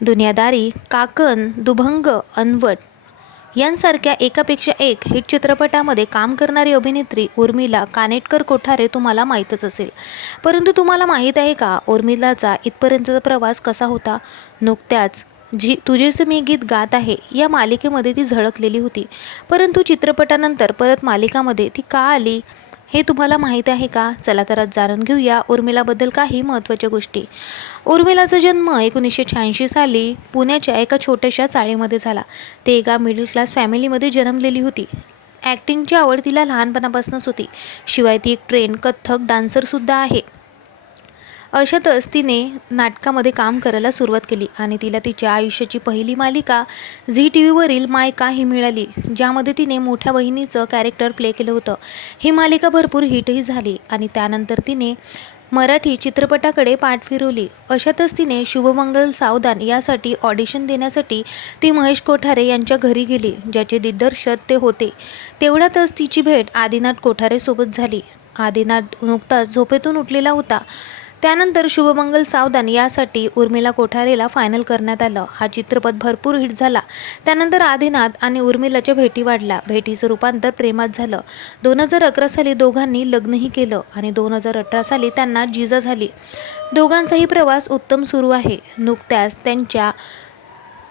दुनियादारी काकन दुभंग अनवट यांसारख्या एकापेक्षा एक हिट चित्रपटामध्ये काम करणारी अभिनेत्री उर्मिला कानेटकर कोठारे तुम्हाला माहीतच असेल. परंतु तुम्हाला माहीत आहे का उर्मिलाचा इथपर्यंतचा प्रवास कसा होता? नुकत्याच जी तुझेच मी गीत गात आहे या मालिकेमध्ये ती झळकलेली होती. परंतु चित्रपटानंतर परत मालिकामध्ये ती का आली? हे तुम्हाला माहीत आहे का? चला तर आज जाणून घेऊया उर्मिलाबद्दल काही महत्त्वाच्या गोष्टी. उर्मिलाचा जन्म एकोणीसशे शहाऐंशी साली पुण्याच्या एका छोट्याशा चाळीमध्ये झाला. ते एका मिडल क्लास फॅमिलीमध्ये जन्मलेली होती. ॲक्टिंगची आवड तिला लहानपणापासूनच होती. शिवाय ती एक ट्रेन कथ्थक डान्सरसुद्धा आहे. अशातच तिने नाटकामध्ये काम करायला सुरुवात केली आणि तिला तिच्या आयुष्याची पहिली मालिका झी टी व्हीवरील मायका ही मिळाली ज्यामध्ये तिने मोठ्या बहिणीचं कॅरेक्टर प्ले केलं होतं. ही मालिका भरपूर हिटही झाली आणि त्यानंतर तिने मराठी चित्रपटाकडे पाठ फिरवली. अशातच तिने शुभमंगल सावधान यासाठी ऑडिशन देण्यासाठी ती महेश कोठारे यांच्या घरी गेली ज्याचे दिग्दर्शक ते होते. तेवढ्यातच तिची भेट आदिनाथ कोठारेसोबत झाली. आदिनाथ नुकताच झोपेतून उठलेला होता. त्यानंतर शुभमंगल सावधान यासाठी उर्मिला कोठारेला फायनल करण्यात आलं. हा चित्रपट भरपूर हिट झाला. त्यानंतर आदिनाथ आणि उर्मिलाच्या भेटी वाढल्या. भेटीचं रूपांतर प्रेमात झालं. दोन हजार अकरा साली दोघांनी लग्नही केलं आणि दोन हजार अठरा साली त्यांना जिजा झाली. दोघांचाही प्रवास उत्तम सुरू आहे. नुकत्याच त्यांच्या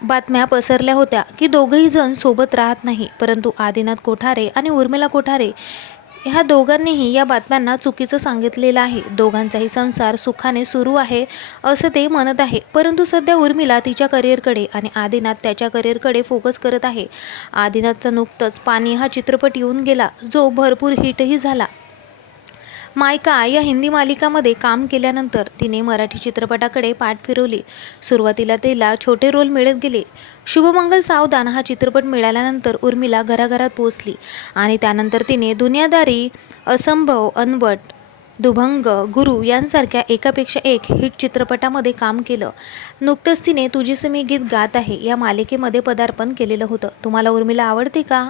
बातम्या पसरल्या होत्या की दोघंही जण सोबत राहत नाही. परंतु आदिनाथ कोठारे आणि उर्मिला कोठारे ह्या दोघांनीही या बातम्यांना चुकीचं सांगितलेलं आहे. दोघांचाही संसार सुखाने सुरू आहे असं ते म्हणत आहे. परंतु सध्या उर्मिला तिच्या करिअरकडे आणि आदिनाथ त्याच्या करिअरकडे फोकस करत आहे. आदिनाथचा नुकतंच पाणी हा चित्रपट येऊन गेला जो भरपूर हिटही झाला. मायका या हिंदी मालिकामध्ये काम केल्यानंतर तिने मराठी चित्रपटाकडे पाठ फिरवली. सुरुवातीला तिला छोटे रोल मिळत गेले. शुभमंगल सावधान हा चित्रपट मिळाल्यानंतर उर्मिला घराघरात पोहोचली आणि त्यानंतर तिने दुनियादारी असंभव अनवट दुभंग गुरु यांसारख्या एकापेक्षा एक हिट चित्रपटामध्ये काम केलं. नुकतंच तिने तुझी मी गीत गात आहे या मालिकेमध्ये पदार्पण केलेलं होतं. तुम्हाला उर्मिला आवडते का?